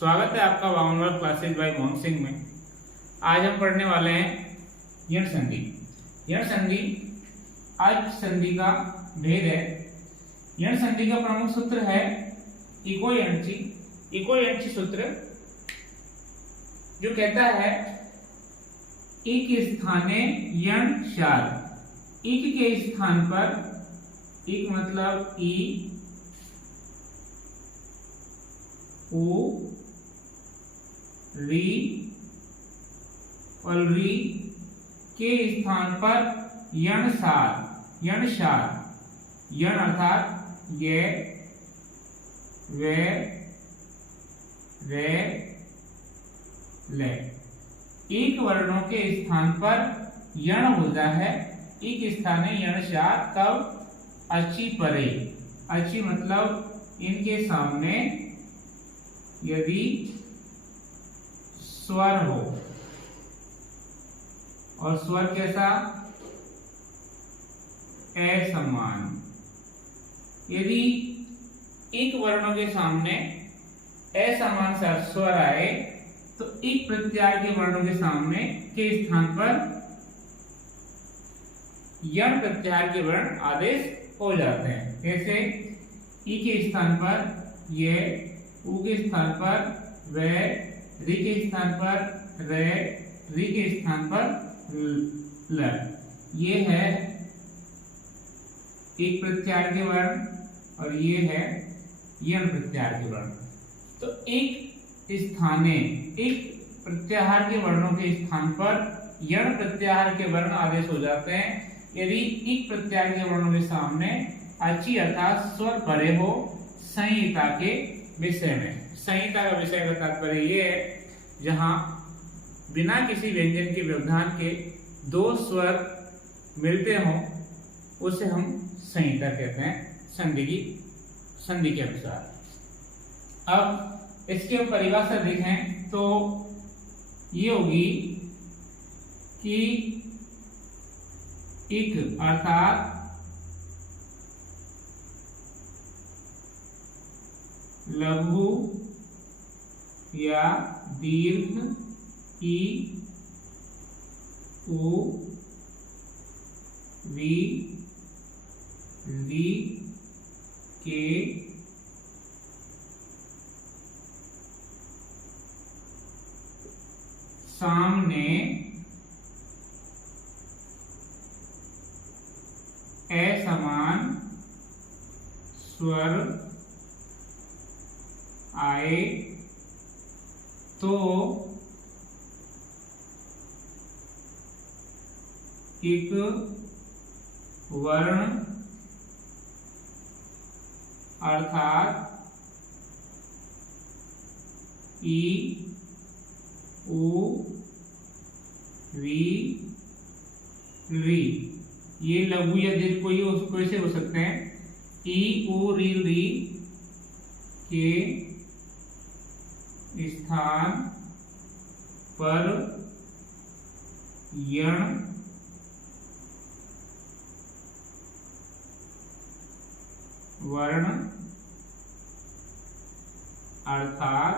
स्वागत है आपका वामनवार क्लासेज बाय मोहन सिंह में। आज हम पढ़ने वाले हैं यण संधि। यण संधि आज संधि का भेद है। यण संधि का प्रमुख सूत्र है इको यणचि। इको यणचि सूत्र जो कहता है इक स्थाने यण शार। इक के स्थान पर, इक मतलब ई, ओ, री और री के स्थान पर यण सार। यण शार, यण अर्थात ये, वे, रे, ले। एक वर्णों के स्थान पर यण होता है। एक स्थाने यण शार कब? अचि परे। अचि मतलब इनके सामने यदि स्वर हो, और स्वर कैसा? असमान। यदि एक वर्णों के सामने असमान स्वर आए तो एक प्रत्याहार के वर्णों के सामने के स्थान पर यण प्रत्याहार के वर्ण आदेश हो जाते हैं। जैसे ई के स्थान पर ये, उ के स्थान पर वे, री के स्थान पर रे, री के स्थान पर ल। ये है एक प्रत्याहार के वर्ण और ये है यण प्रत्याहार के वर्ण। तो एक स्थाने, एक प्रत्याहार के वर्णों के स्थान पर यण प्रत्याहार के वर्ण आदेश हो जाते हैं यदि एक प्रत्याहार के वर्णों के सामने अचि अर्थात स्वर परे हो संहिता के विषय में। संहिता का विषय का तात्पर्य ये है जहां बिना किसी व्यंजन के व्यवधान के दो स्वर मिलते हों, उसे हम संहिता कहते हैं संधि के अनुसार। अब इसके परिभाषा देखें तो ये होगी कि इक अर्थात लघु या दीर्घ, ई, उ, वी, री के सामने असमान स्वर आए तो एक वर्ण अर्थात ई, उ, वी, री, ये लघु या दीर्घ कोई से हो सकते हैं। ई, उ, री के स्थान पर यण वर्ण अर्थात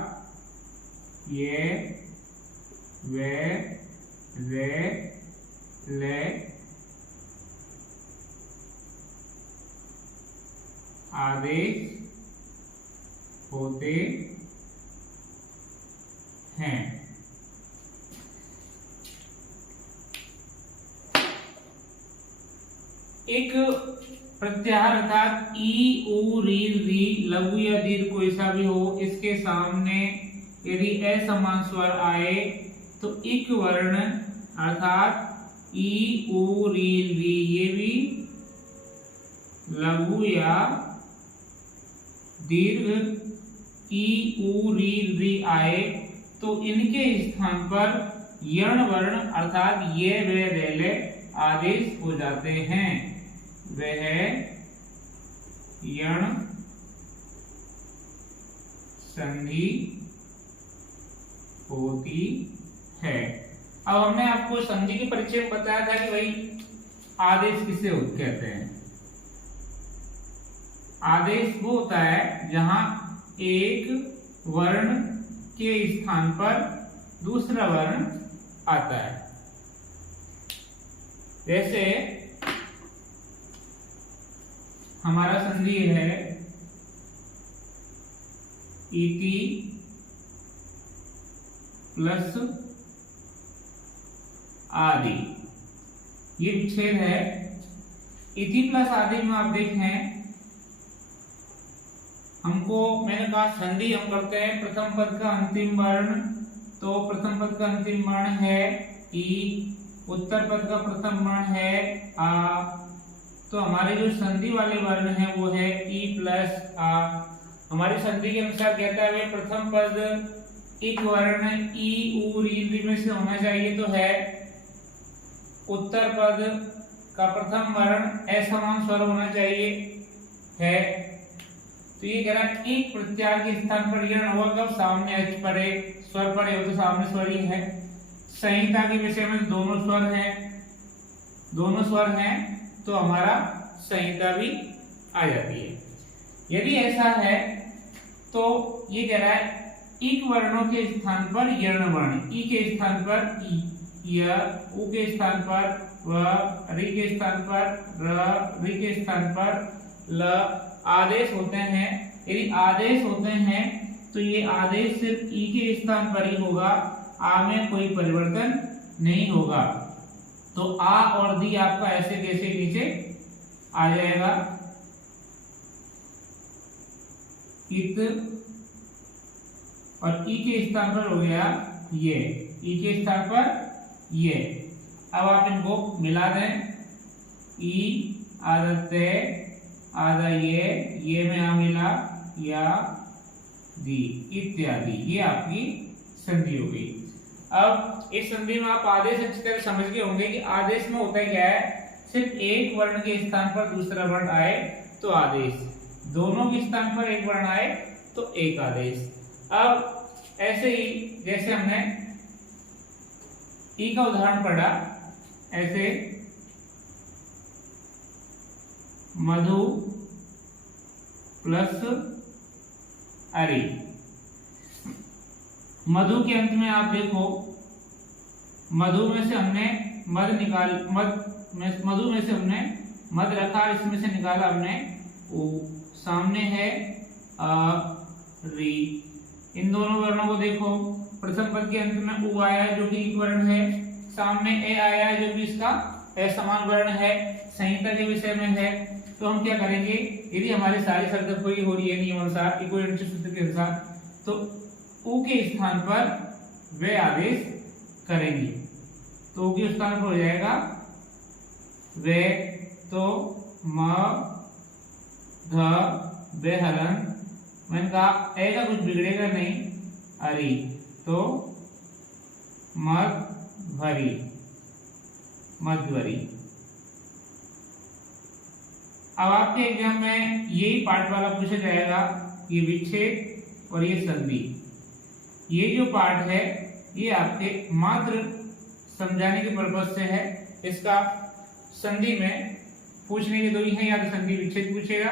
ये, वे, रे, ले आदेश होते हैं। एक प्रत्याहार अर्थात ई, उ, री लघु या दीर्घ कोई सा भी हो, इसके सामने यदि असमान स्वर आए तो एक वर्ण अर्थात ई, उ, री ये भी लघु या दीर्घ ई, उ, री आए तो इनके स्थान पर यण वर्ण अर्थात ये, वे, रे, ले आदेश हो जाते हैं। वह यण संधि होती है। अब हमने आपको संधि के परिचय में बताया था कि भाई आदेश किसे कहते हैं। आदेश वो होता है जहां एक वर्ण के स्थान पर दूसरा वर्ण आता है। जैसे हमारा संधि है इति प्लस आदि, ये विच्छेद है। इति प्लस आदि में आप देखें, हमको मैंने कहा संधि हम करते हैं प्रथम पद का अंतिम वर्ण, तो प्रथम पद का अंतिम वर्ण है ई, उत्तर पद का प्रथम वर्ण है आ, तो हमारे जो संधि वाले वर्ण है वो है ई प्लस आ। हमारी संधि के अनुसार कहता है प्रथम पद एक वर्ण ई उ री में से होना चाहिए, तो है उत्तर पद का प्रथम वर्ण असमान स्वर होना चाहिए है। तो ये कह रहा है एक प्रत्याहार के स्थान पर यण होगा कब, सामने एच परे स्वर परे हो तो सामने स्वर ही है। संहिता के विषय में दोनों स्वर हैं तो हमारा संहिता भी आ जाती है। यदि ऐसा है तो ये कह रहा है एक वर्णों के स्थान पर यण वर्ण, ई के स्थान पर ई, य, उ के स्थान पर व, रि के स्थान पर र, रि के स्थान पर ल आदेश होते हैं। यदि आदेश होते हैं तो ये आदेश सिर्फ ई के स्थान पर ही होगा, आ में कोई परिवर्तन नहीं होगा। तो आ और दी आपका ऐसे कैसे नीचे आ जाएगा, इत और ई के स्थान पर हो गया ये, ई के स्थान पर ये। अब आप इनको मिला दें, ई आधा ते आधा ये में आ मिला या दी इत्यादि, ये आपकी संधि हो गई। अब इस संधि में आप आदेश अच्छी तरह समझ गए होंगे कि आदेश में होता क्या है, सिर्फ एक वर्ण के स्थान पर दूसरा वर्ण आए तो आदेश, दोनों के स्थान पर एक वर्ण आए तो एक आदेश। अब ऐसे ही जैसे हमने ई का उदाहरण पढ़ा, ऐसे मधु प्लस अरि, मधु के अंत में आप देखो, मधु में से हमने मध निकाल, मधु में से हमने मध रखा, इसमें से निकाला हमने ओ, सामने है री। इन दोनों वर्णों को देखो, प्रथम पद के अंत में उ आया जो कि एक वर्ण है, सामने ए आया है जो कि इसका असमान वर्ण है, संहिता के विषय में है। तो हम क्या करेंगे, यदि हमारे सारी शर्त पूरी हो रही है नियम अनुसार, इक्विवेलेंट सूत्र के अनुसार, तो उ के स्थान पर वे आदेश करेंगे। तो उ के स्थान पर हो जाएगा वे, तो म ध बेहलन, मैंने कहा ए का कुछ बिगड़ेगा नहीं, अरि, तो मध भरी, मध्वरी। अब आपके एग्जाम में यही पार्ट वाला पूछा जाएगा, ये विच्छेद और ये संधि। ये जो पार्ट है ये आपके मात्र समझाने के पर्पज से है। इसका संधि में पूछने के दो ही है, या तो संधि विच्छेद पूछेगा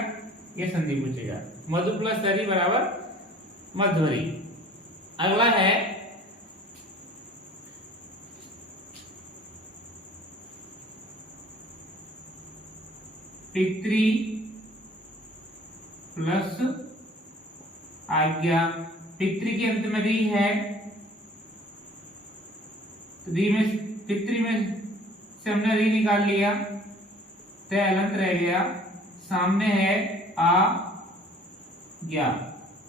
या संधि पूछेगा। मधु प्लस अरि बराबर मध्वरी। अगला है पितृ प्लस आज्ञा। पितृ के अंत में री है, री में पितृ में से हमने री निकाल लिया, ते अलंत रह गया, सामने है आ ज्ञा।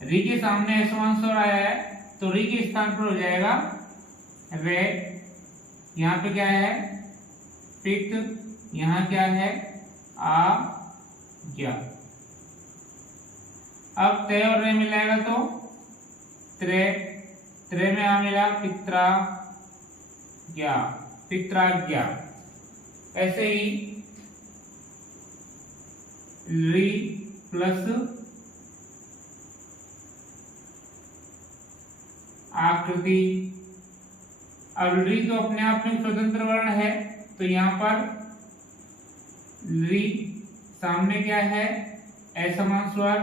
री के सामने असमान स्वर आया है तो री के स्थान पर हो जाएगा रे। यहाँ पे क्या है पित, यहाँ क्या है आ ज्ञा। अब ते और रे मिलाएगा तो त्रे, त्रे में आ मिला पित्रा ज्ञा, पित्राज्ञा। ऐसे ही री प्लस आकृति। अब री तो अपने आप में स्वतंत्र वर्ण है, तो यहाँ पर री सामने क्या है असमान स्वर,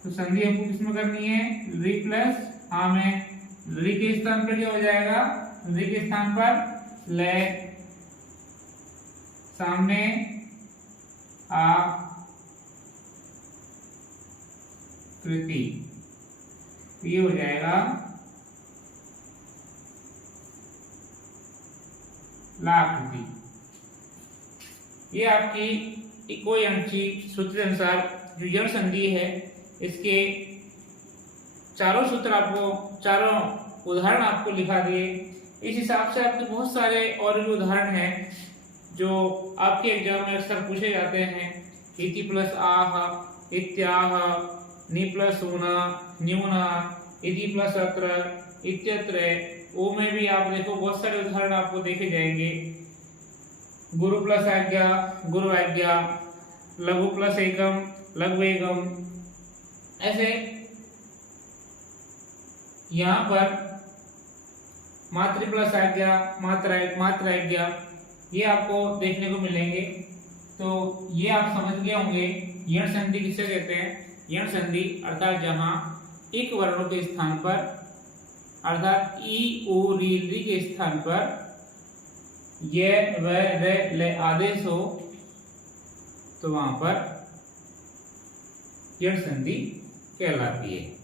तो संधि हमको किसमें करनी है, री प्लस आ में री के स्थान पर क्या हो जाएगा, री के स्थान पर ले, सामने आ कृति, ये हो जाएगा लाकृति। ये आपकी कोई अंशी सूत्र अनुसार जो यण संधि है इसके चारों सूत्र आपको, चारों उदाहरण आपको लिखा दिए। इस हिसाब से आपके बहुत सारे और भी उदाहरण हैं जो आपके एग्जाम में अक्सर पूछे जाते हैं। इति प्लस आह, इत्याह, नि प्लस ऊना, न्यूना, इति प्लस अत्र, इत्यत्र। ओ में भी आप देखो बहुत सारे उदाहरण आपको देखे जाएंगे। गुरु प्लस आज्ञा, गुरु आज्ञा, लघु प्लस एकम, लघु एकम। ऐसे यहाँ पर मातृ प्लस आज्ञा, मात्र आज्ञा, ये आपको देखने को मिलेंगे। तो ये आप समझ गए होंगे यण संधि किसे कहते हैं। यण संधि अर्थात जहां एक वर्णों के स्थान पर, अर्थात ई उ री री के स्थान पर ये व रे ले आदेश हो तो वहां पर यण संधि कहलाती है।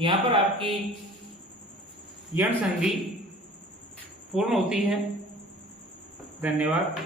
यहां पर आपकी यण संधि पूर्ण होती है। धन्यवाद।